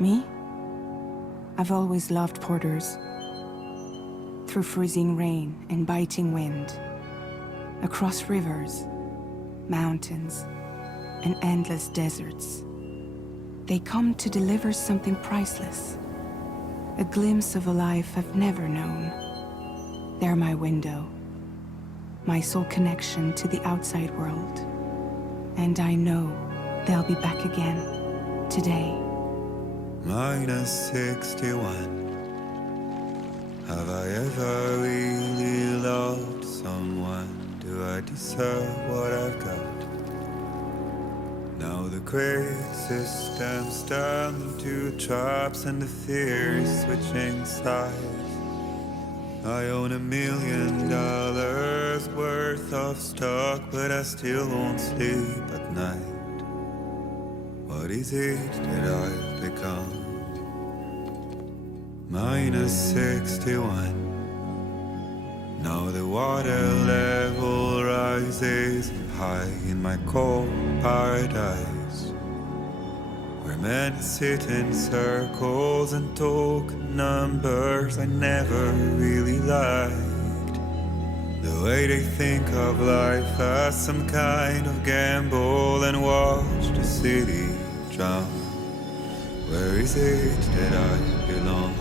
Me? I've always loved porters. Through freezing rain and biting wind, across rivers, mountains, and endless deserts, they come to deliver something priceless, a glimpse of a life I've never known. They're my window, my sole connection to the outside world. And I know they'll be back again, today. -61. Have I ever really loved someone? Do I deserve what I've got? Now the great system's turned into traps and the fear is switching sides. I own $1 million worth of stock, but I still won't sleep at night. What is it that I've become? -61. Now the water level rises high in my cold paradise, where men sit in circles and talk numbers I never really liked. The way they think of life as some kind of gamble and watch the city drown. Where is it that I belong?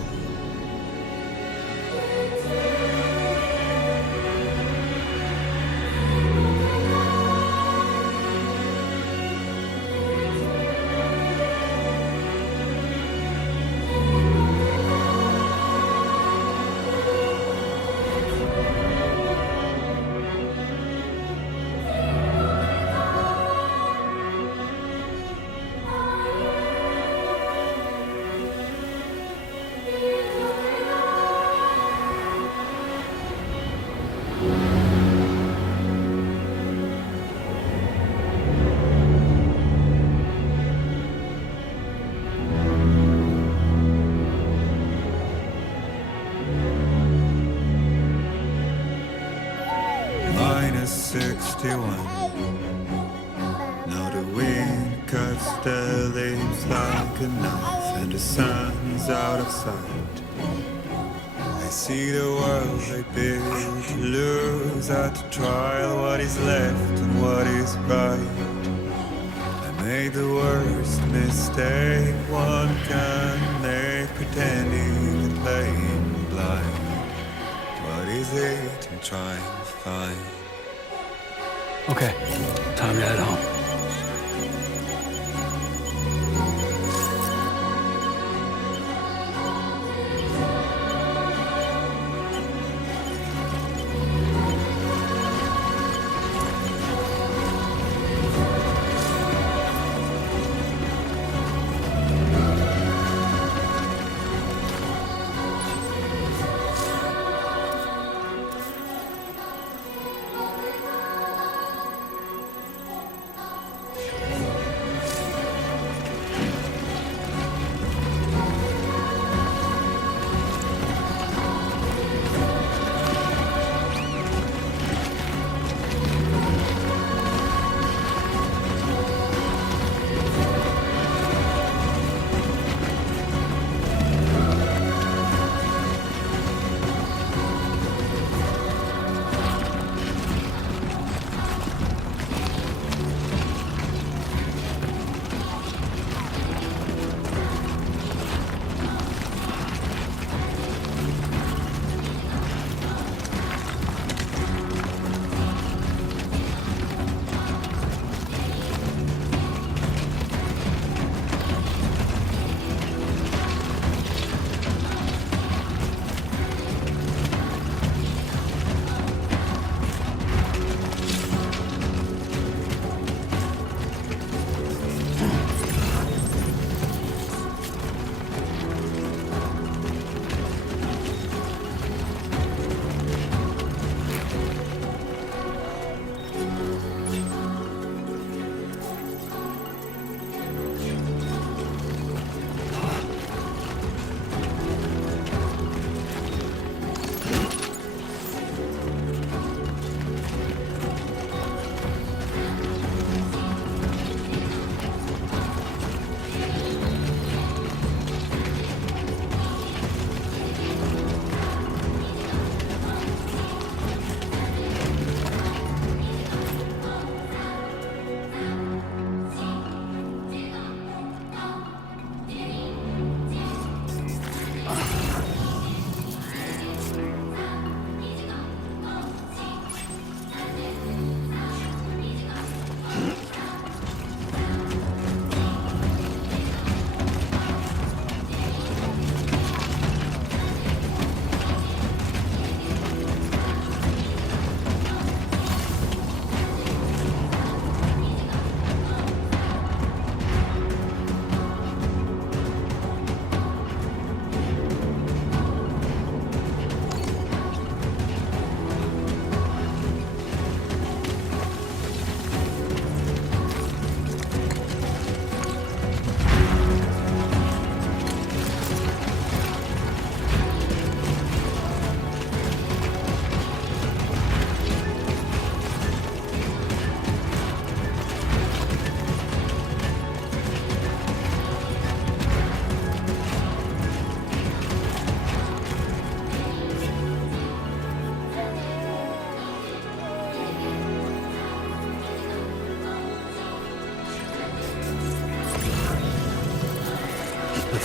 -61. Now the wind cuts the leaves like a knife and the sun's out of sight. I see the world I built to lose at the trial, what is left and what is right. I made the worst mistake one can make, pretending and playing blind. What is it I'm trying to find? Okay, time to head home.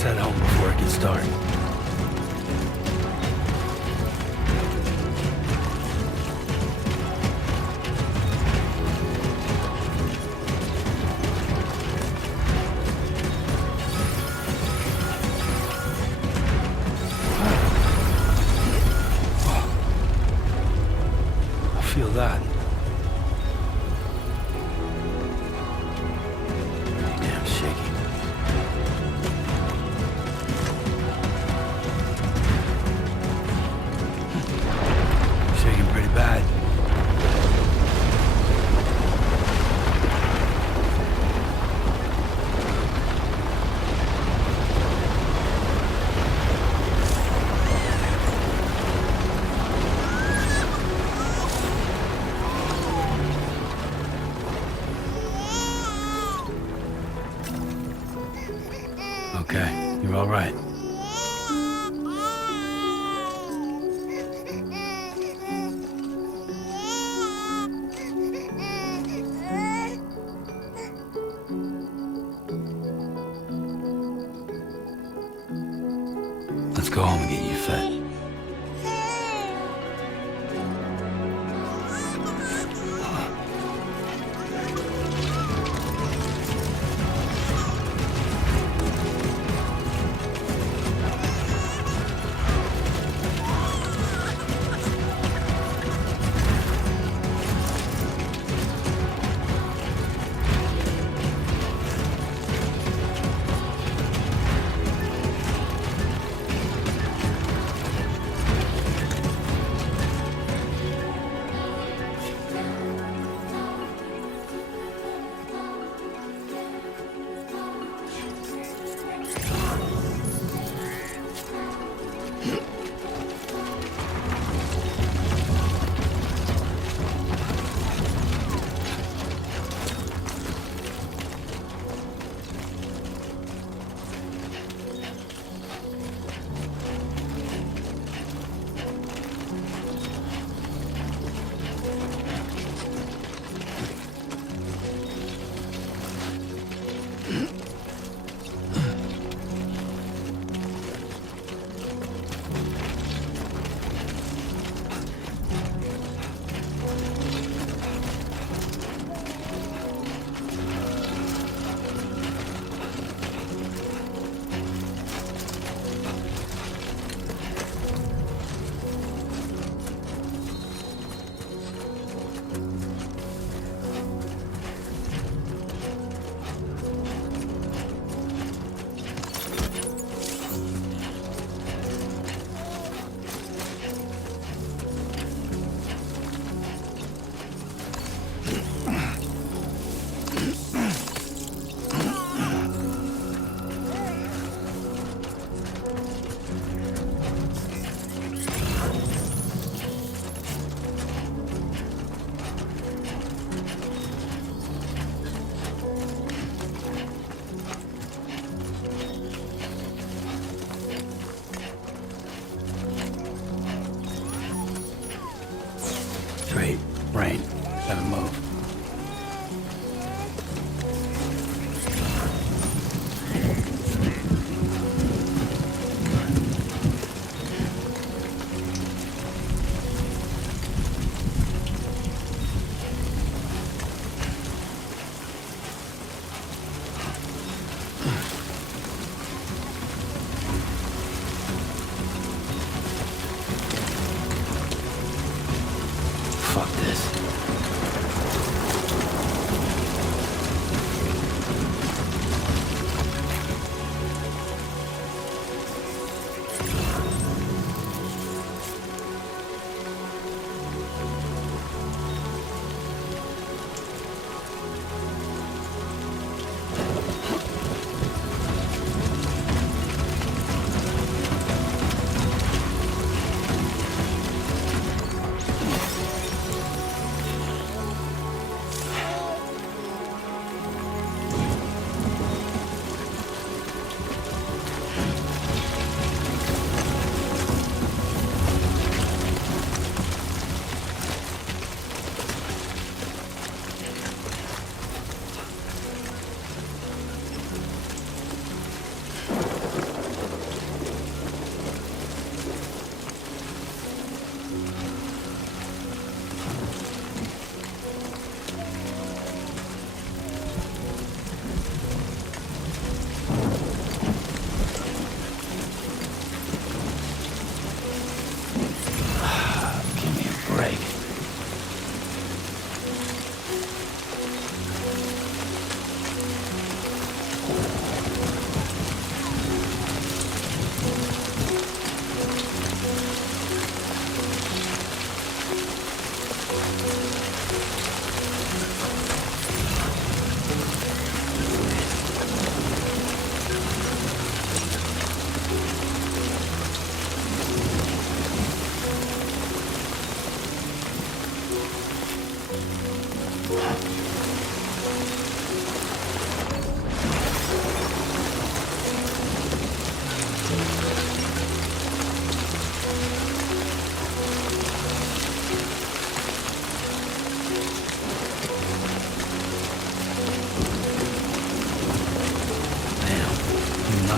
head home before it gets dark. Feel that. Damn shaky. Shaking pretty bad. Okay, you're all right. Let's go home and get you fed.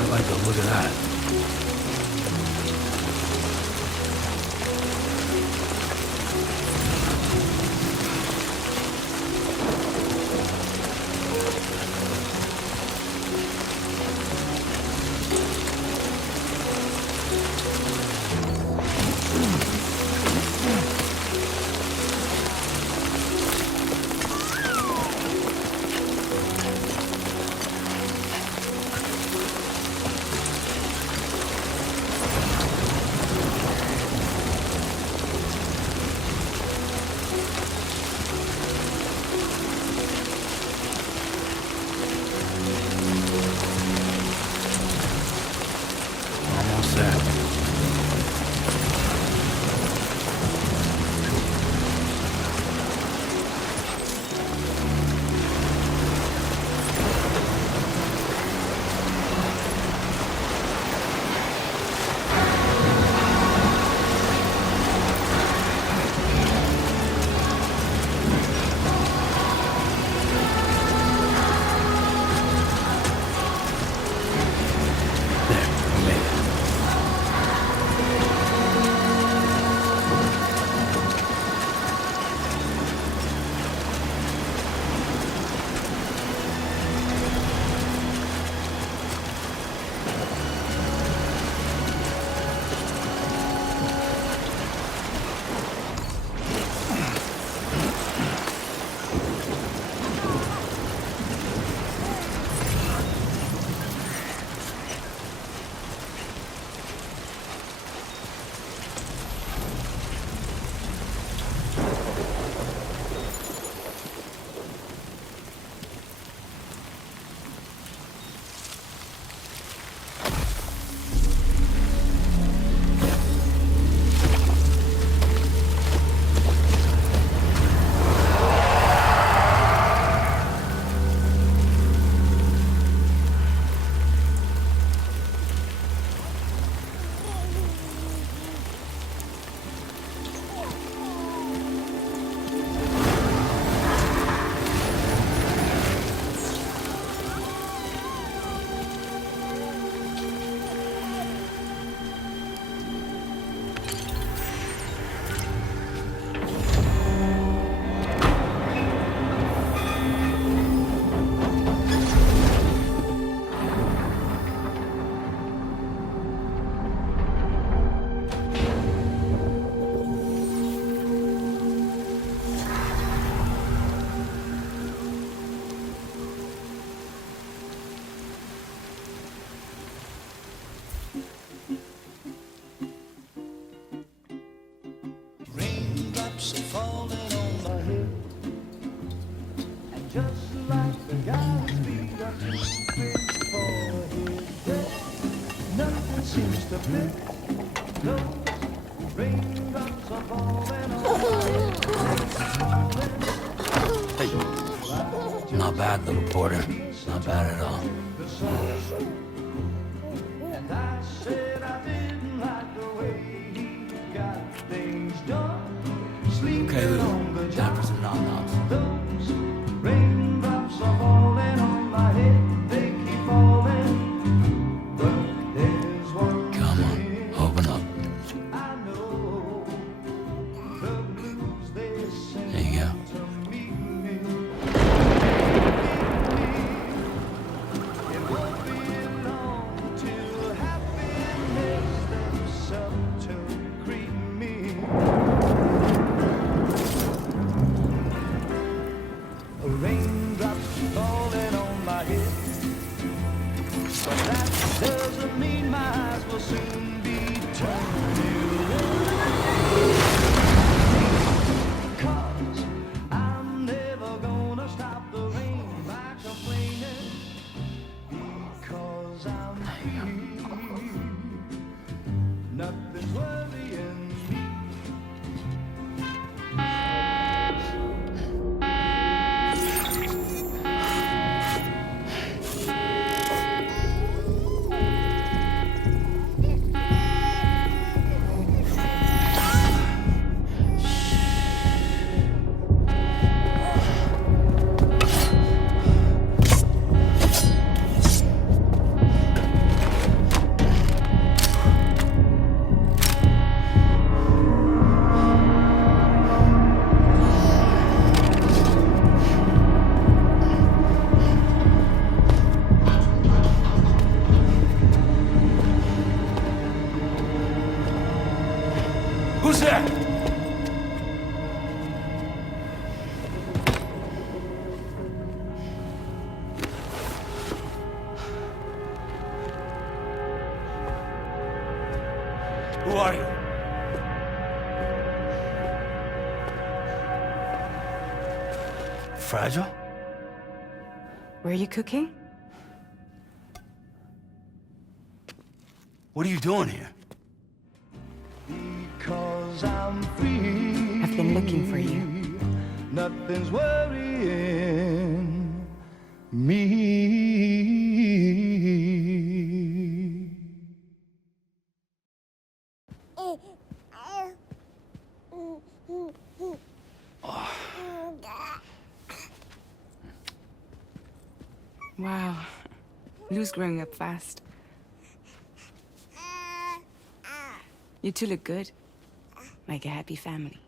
I'd like to look at that. Almost there. Raindrops are falling on my head, and just like the guy's feet are too big for his head, nothing seems to fit. Those raindrops are falling on my head. Hey, not bad, little porter. Not bad at all. And I said I didn't like the way he got things done. Okay, Lou. Time for some nom-noms. Those raindrops are falling on my head. They keep falling. But there's one Come on, thing open up. I know. The blues they sing There you go. to meet me. It won't be long till happiness steps up to greet me. Raindrops falling on my head, but that doesn't mean my eyes will soon be turning red. 'Cause I'm never gonna stop the rain by complaining, because I'm free. Nothing's worrying me. Who are you? Fragile? Were you cooking? What are you doing here? Because I'm free. I've been looking for you. Nothing's worrying me. Wow. Lou's growing up fast. You two look good. Like a happy family.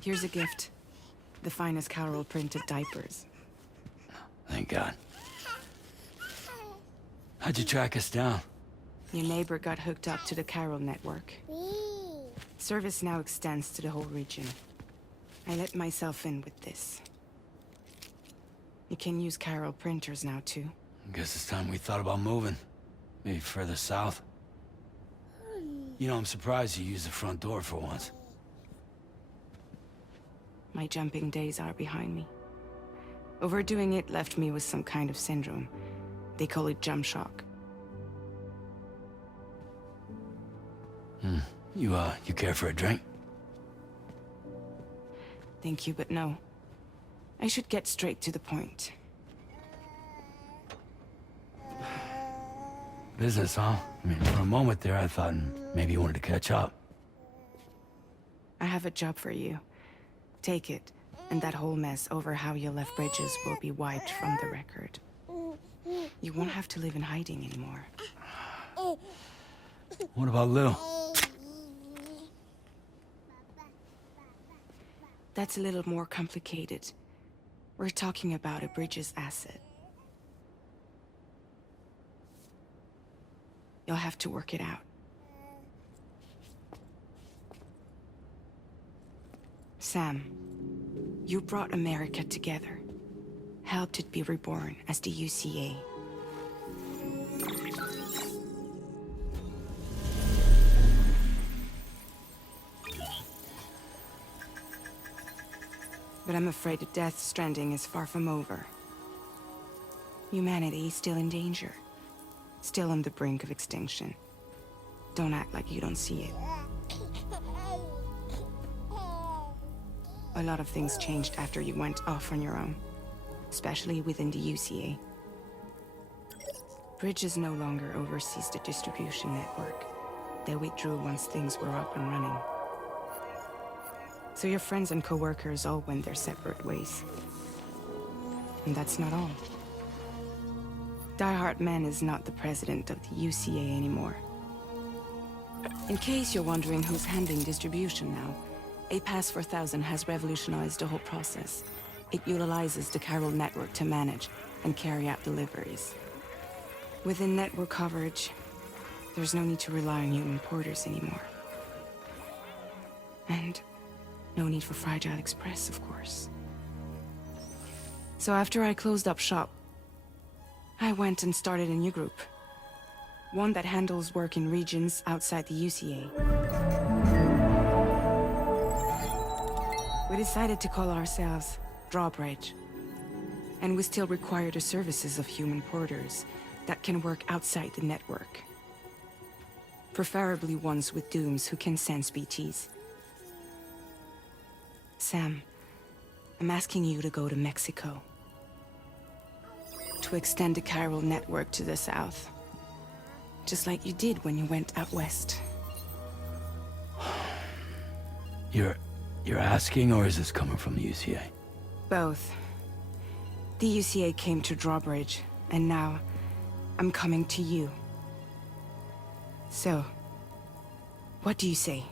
Here's a gift. The finest Carol printed diapers. Thank God. How'd you track us down? Your neighbor got hooked up to the Carol network. Service now extends to the whole region. I let myself in with this. You can use Carol printers now, too. Guess it's time we thought about moving. Maybe further south. You know, I'm surprised you used the front door for once. My jumping days are behind me. Overdoing it left me with some kind of syndrome. They call it jump shock. You care for a drink? Thank you, but no. I should get straight to the point. Business, huh? I mean, for a moment there, I thought maybe you wanted to catch up. I have a job for you. Take it, and that whole mess over how you left Bridges will be wiped from the record. You won't have to live in hiding anymore. What about Lou? That's a little more complicated. We're talking about a Bridges asset. You'll have to work it out. Sam, you brought America together. Helped it be reborn as the UCA. But I'm afraid that Death Stranding is far from over. Humanity is still in danger. Still on the brink of extinction. Don't act like you don't see it. A lot of things changed after you went off on your own. Especially within the UCA. Bridges no longer oversees the distribution network. They withdrew once things were up and running. So your friends and co-workers all went their separate ways. And that's not all. Die Hard Man is not the president of the UCA anymore. In case you're wondering who's handling distribution now, A Pass 4000 has revolutionized the whole process. It utilizes the Carol network to manage and carry out deliveries. Within network coverage, there's no need to rely on human porters anymore. And no need for Fragile Express, of course. So after I closed up shop, I went and started a new group. One that handles work in regions outside the UCA. We decided to call ourselves Drawbridge. And we still require the services of human porters that can work outside the network. Preferably ones with dooms who can sense BTs. Sam, I'm asking you to go to Mexico. To extend the Carol network to the south. Just like you did when you went out west. You're asking, or is this coming from the UCA? Both. The UCA came to Drawbridge, and now I'm coming to you. So, what do you say?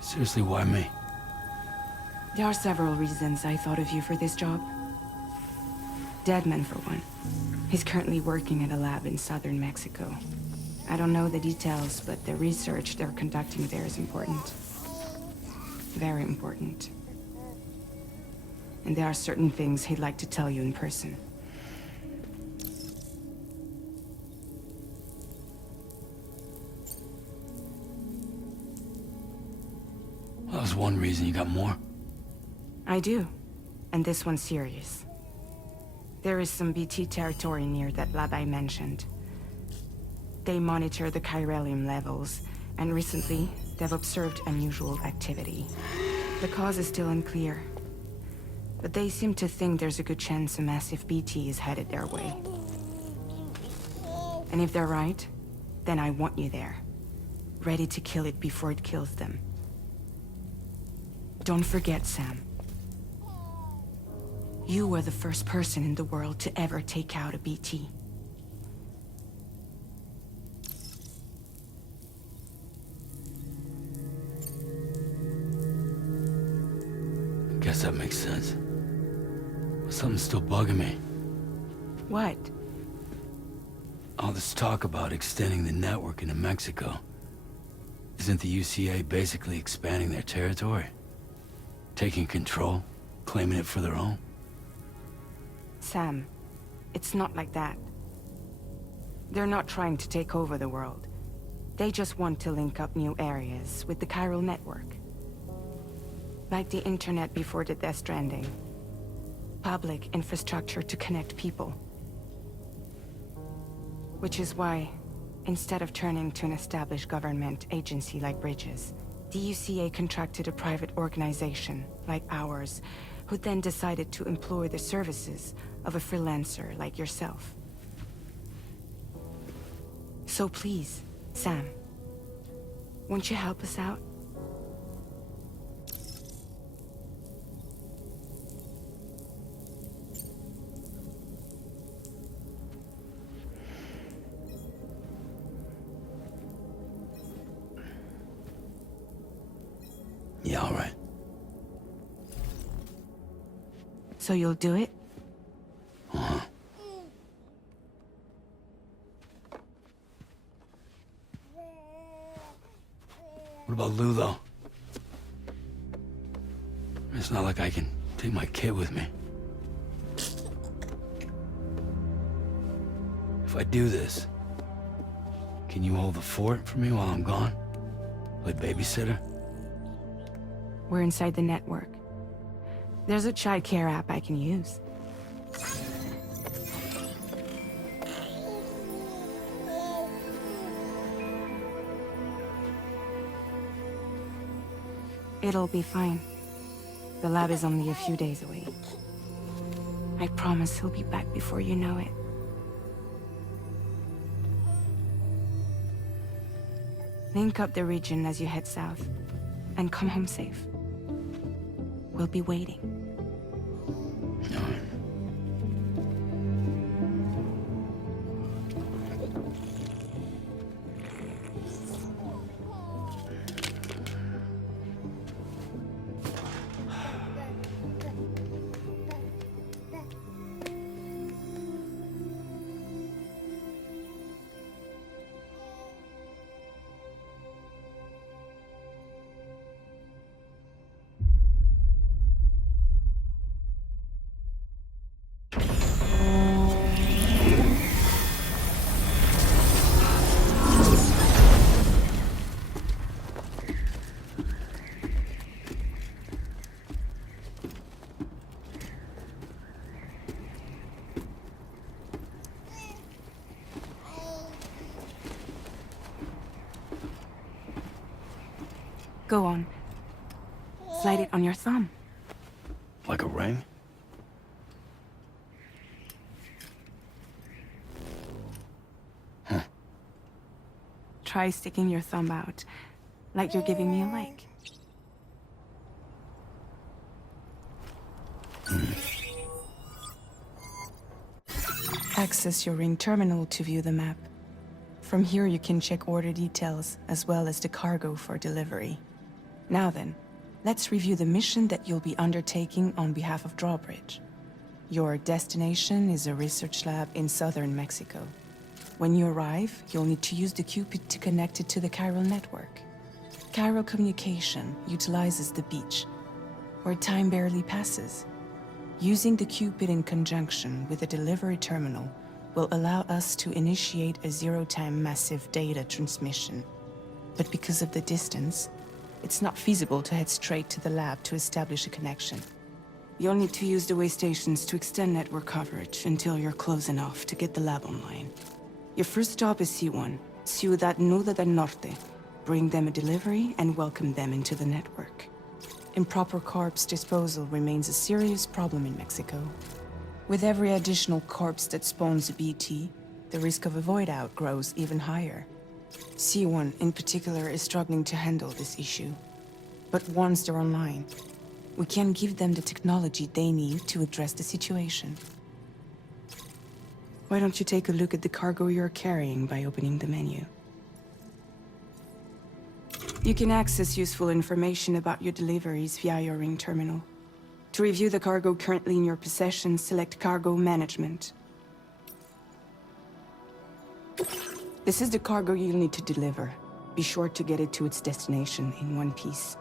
Seriously, why me? There are several reasons I thought of you for this job. Deadman, for one. He's currently working at a lab in southern Mexico. I don't know the details, but the research they're conducting there is important. Very important. and there are certain things he'd like to tell you in person. That was one reason. You got more? I do, and this one's serious. There is some BT territory near that lab I mentioned. They monitor the chiralium levels, and recently, they've observed unusual activity. The cause is still unclear, but they seem to think there's a good chance a massive BT is headed their way. And if they're right, then I want you there, ready to kill it before it kills them. Don't forget, Sam. You were the first person in the world to ever take out a BT. Guess that makes sense. But something's still bugging me. What? All this talk about extending the network into Mexico. Isn't the UCA basically expanding their territory? Taking control? Claiming it for their own? Sam, it's not like that. They're not trying to take over the world. They just want to link up new areas with the chiral network. Like the internet before the Death Stranding. Public infrastructure to connect people. Which is why, instead of turning to an established government agency like Bridges, the UCA contracted a private organization, like ours, who then decided to employ the services of a freelancer like yourself. So please, Sam, won't you help us out? Yeah, all right. So you'll do it? Uh-huh. What about Lou, though? It's not like I can take my kid with me. If I do this, can you hold the fort for me while I'm gone? Play babysitter? We're inside the network. There's a child care app I can use. It'll be fine. The lab is only a few days away. I promise he'll be back before you know it. Link up the region as you head south, and come home safe. We'll be waiting. All right. Go on. Slide it on your thumb. Like a ring? Huh. Try sticking your thumb out, like you're giving me a like. Access your ring terminal to view the map. From here you can check order details, as well as the cargo for delivery. Now then, let's review the mission that you'll be undertaking on behalf of Drawbridge. Your destination is a research lab in southern Mexico. When you arrive, you'll need to use the Cupid to connect it to the chiral network. Chiral communication utilizes the beach, where time barely passes. Using the Cupid in conjunction with a delivery terminal will allow us to initiate a zero-time massive data transmission. But because of the distance, it's not feasible to head straight to the lab to establish a connection. You'll need to use the way stations to extend network coverage until you're close enough to get the lab online. Your first stop is C1, Ciudad Nuda del Norte. Bring them a delivery and welcome them into the network. Improper corpse disposal remains a serious problem in Mexico. With every additional corpse that spawns a BT, the risk of a void out grows even higher. C1 in particular is struggling to handle this issue. But once they're online, we can give them the technology they need to address the situation. Why don't you take a look at the cargo you're carrying by opening the menu? You can access useful information about your deliveries via your ring terminal. To review the cargo currently in your possession, select Cargo Management. This is the cargo you'll need to deliver. Be sure to get it to its destination in one piece.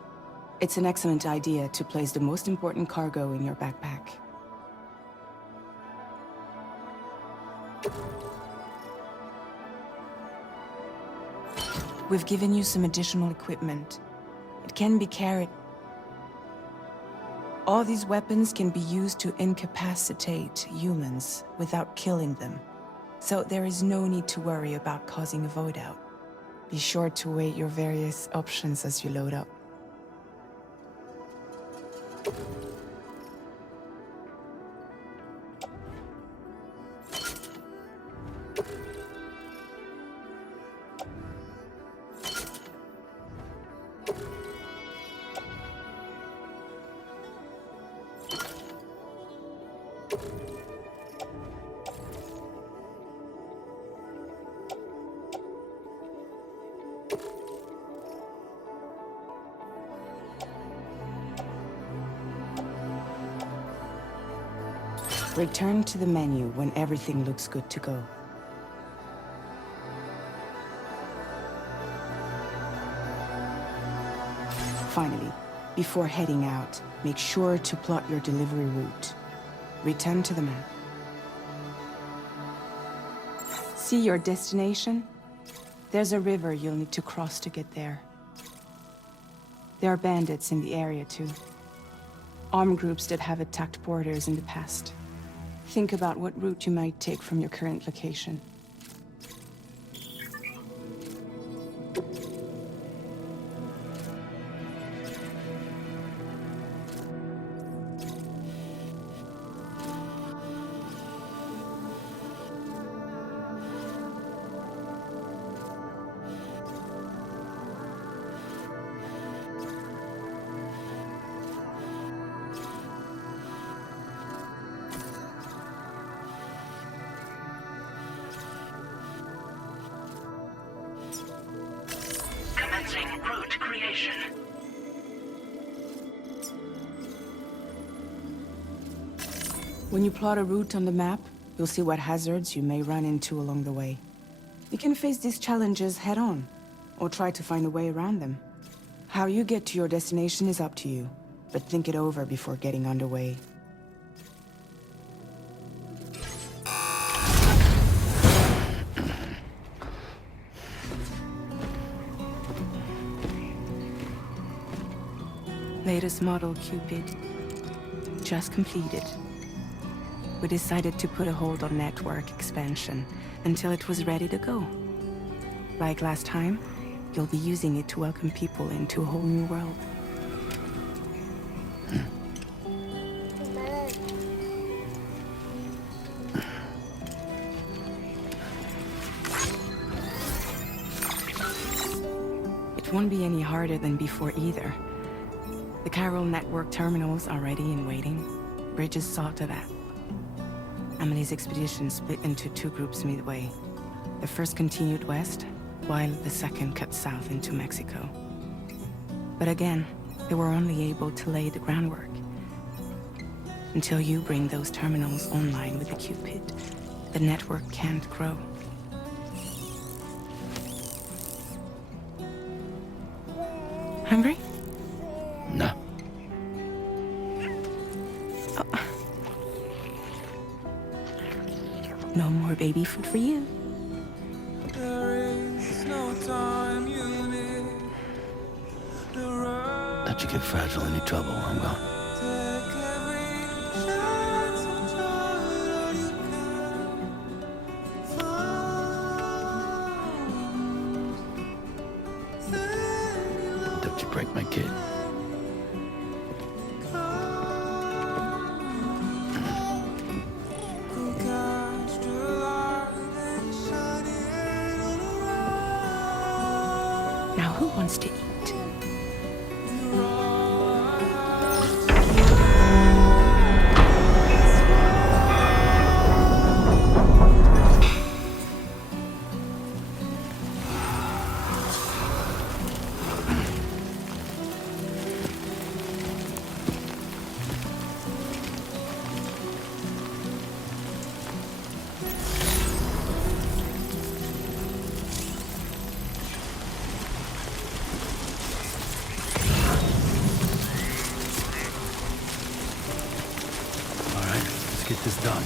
It's an excellent idea to place the most important cargo in your backpack. We've given you some additional equipment. It can be carried. All these weapons can be used to incapacitate humans without killing them. So there is no need to worry about causing a void out. Be sure to weigh your various options as you load up. Return to the menu when everything looks good to go. Finally, before heading out, make sure to plot your delivery route. Return to the map. See your destination? There's a river you'll need to cross to get there. There are bandits in the area too. Armed groups that have attacked borders in the past. Think about what route you might take from your current location. Route creation. When you plot a route on the map, you'll see what hazards you may run into along the way. You can face these challenges head-on, or try to find a way around them. How you get to your destination is up to you, but think it over before getting underway. Latest model Cupid. Just completed. We decided to put a hold on network expansion until it was ready to go. Like last time, you'll be using it to welcome people into a whole new world. It won't be any harder than before either. The Carol network terminals are ready and waiting. Bridges saw to that. Amelie's expedition split into two groups midway. The first continued west, while the second cut south into Mexico. But again, they were only able to lay the groundwork. Until you bring those terminals online with the Cupid, the network can't grow. Hungry? No. baby food for you. Let you get fragile any trouble while I'm gone. Don't you break my kid. Now who wants to eat? All right, let's get this done.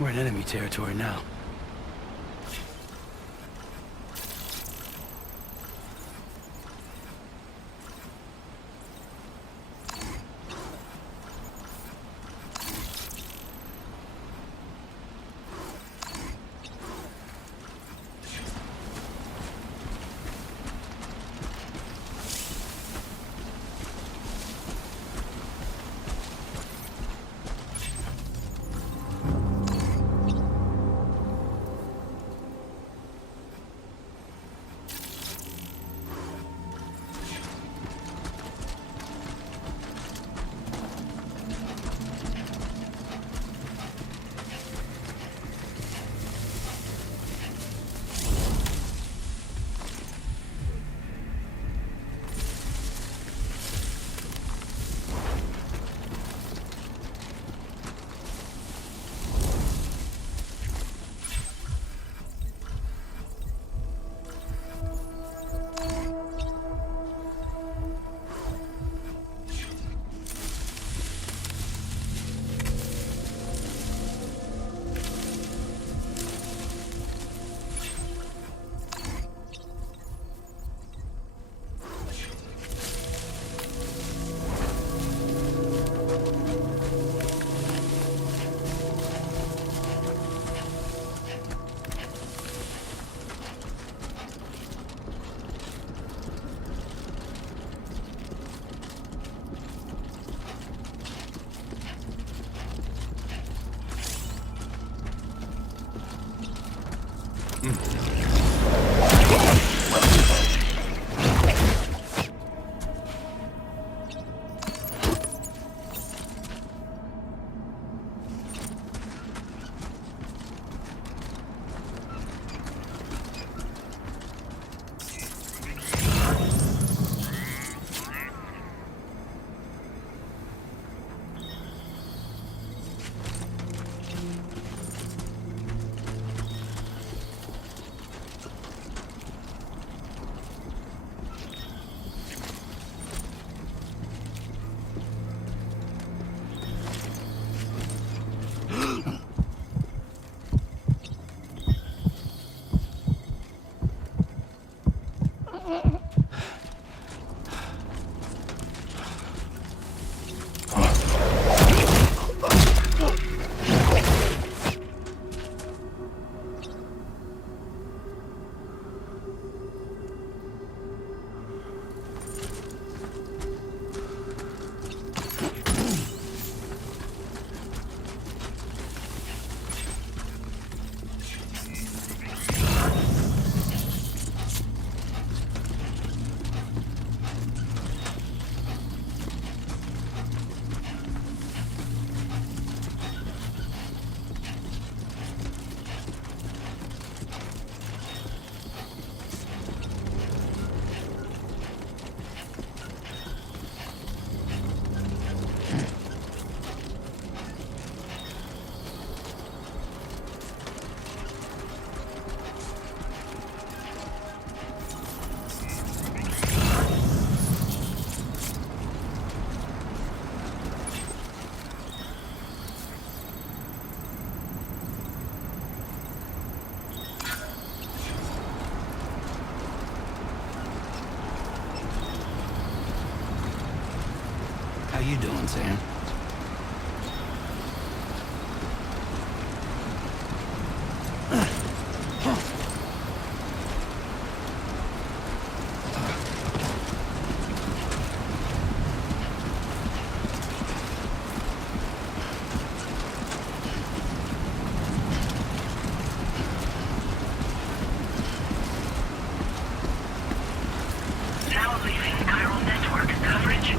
We're in enemy territory now. How you doing, Sam? Now leaving neural network coverage.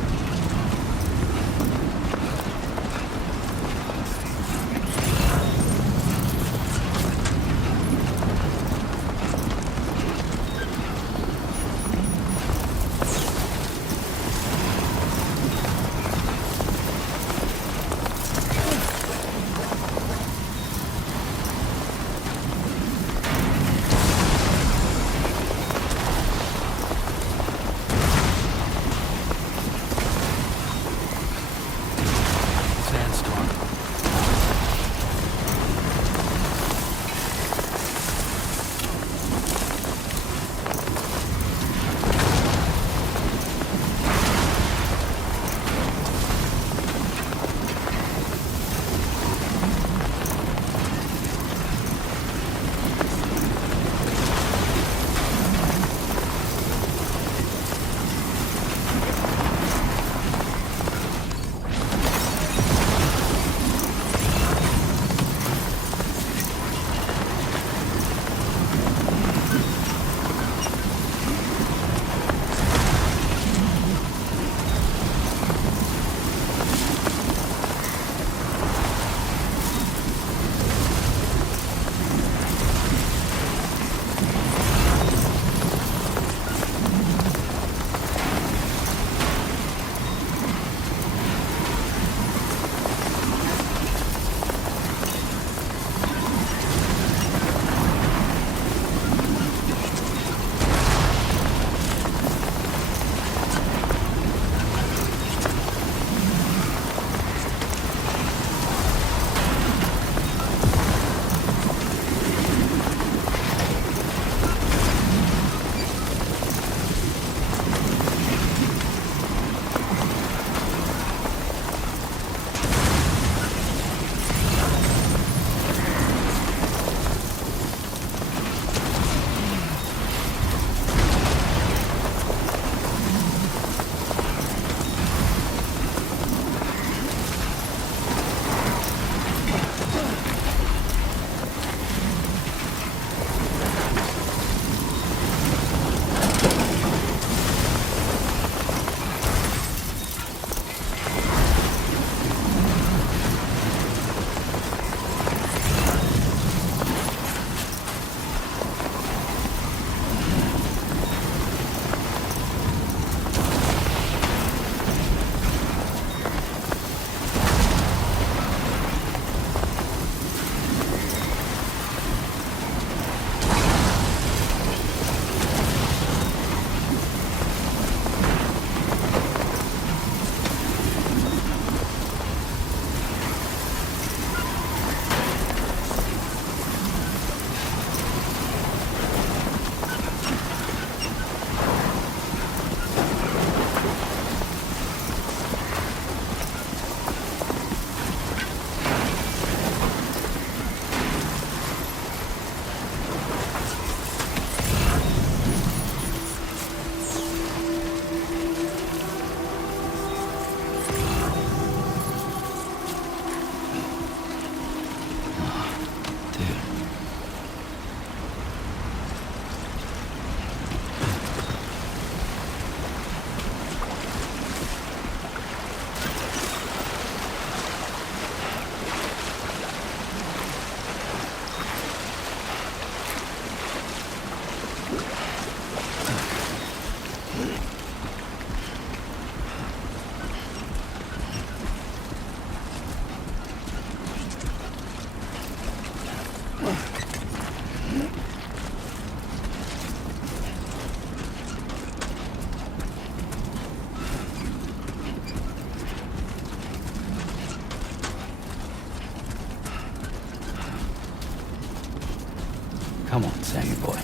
you, boy.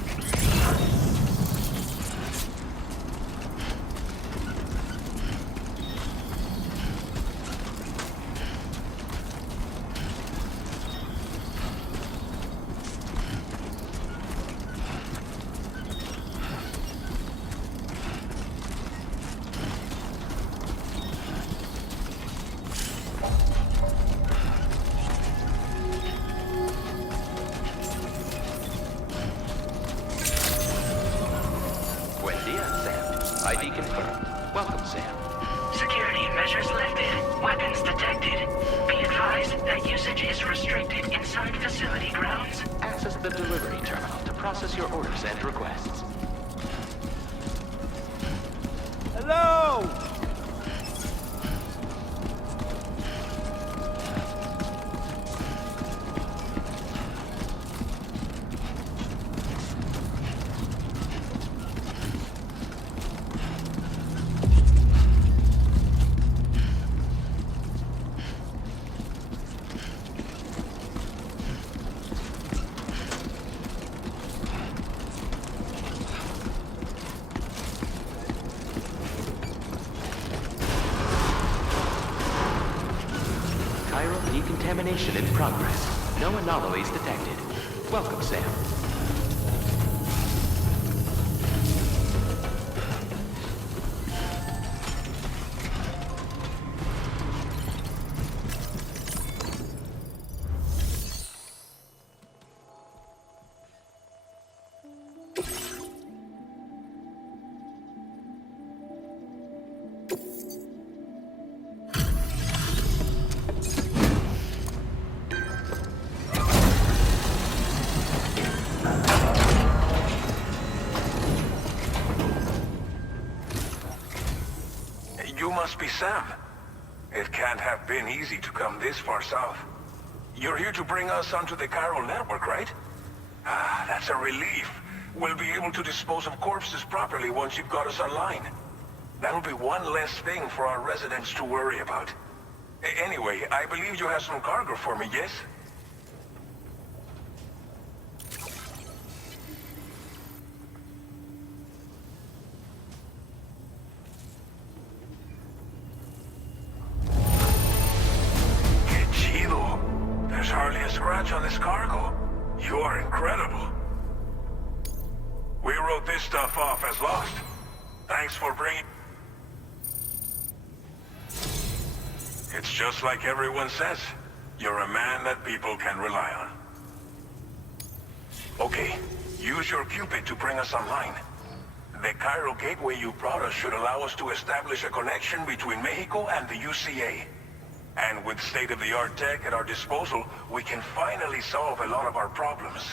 ID confirmed. Welcome, Sam. Security measures lifted. Weapons detected. Be advised that usage is restricted inside facility grounds. Access the delivery terminal to process your orders and requests. Hello! Decontamination in progress. No anomalies detected. Welcome, Sam. You must be Sam. It can't have been easy to come this far south. You're here to bring us onto the chiral network, right? Ah, that's a relief. We'll be able to dispose of corpses properly once you've got us online. That'll be one less thing for our residents to worry about. Anyway, I believe you have some cargo for me, yes? There's hardly a scratch on this cargo. You are incredible. We wrote this stuff off as lost. Thanks for bringing... It's just like everyone says. You're a man that people can rely on. Okay, use your Cupid to bring us online. The chiral gateway you brought us should allow us to establish a connection between Mexico and the UCA. And with state-of-the-art tech at our disposal, we can finally solve a lot of our problems.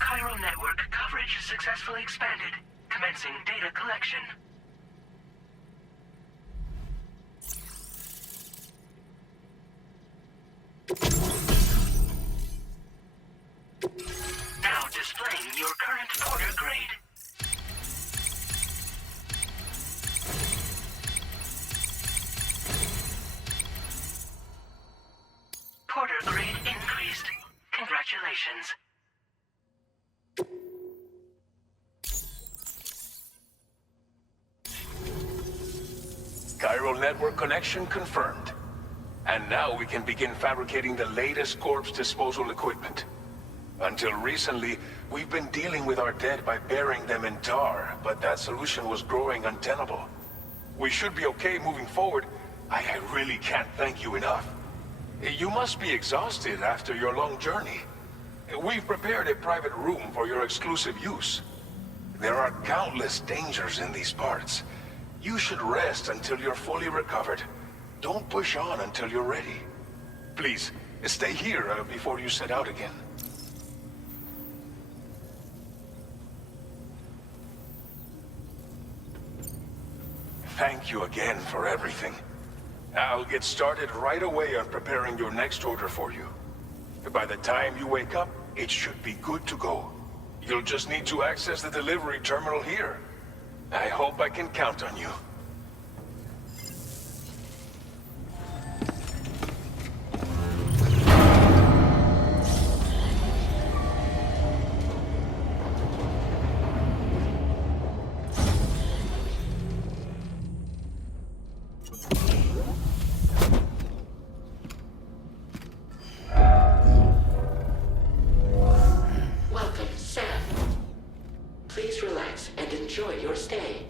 Chiral network coverage successfully expanded. Commencing data collection. Now displaying your current porter grade. Porter grade increased. Congratulations. Chiral network connection confirmed. And now we can begin fabricating the latest corpse disposal equipment. Until recently, we've been dealing with our dead by burying them in tar, but that solution was growing untenable. We should be okay moving forward. I really can't thank you enough. You must be exhausted after your long journey. We've prepared a private room for your exclusive use. There are countless dangers in these parts. You should rest until you're fully recovered. Don't push on until you're ready. Please, stay here before you set out again. Thank you again for everything. I'll get started right away on preparing your next order for you. By the time you wake up, it should be good to go. You'll just need to access the delivery terminal here. I hope I can count on you. Welcome, Sam. Please relax and enjoy your stay.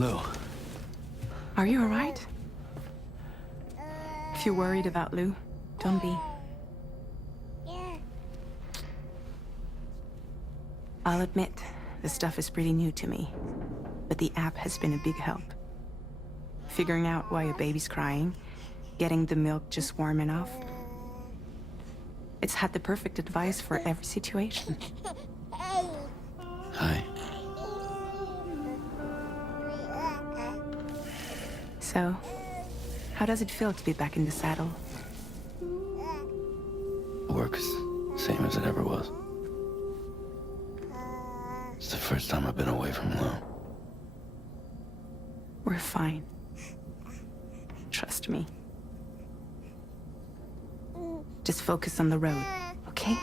Lou, Are you alright? If you're worried about Lou, don't be. I'll admit, the stuff is pretty new to me, but the app has been a big help. Figuring out why a baby's crying, getting the milk just warm enough. It's had the perfect advice for every situation. hi. So, how does it feel to be back in the saddle? Work is the same as it ever was. It's the first time I've been away from Lou. We're fine. Trust me. Just focus on the road, okay?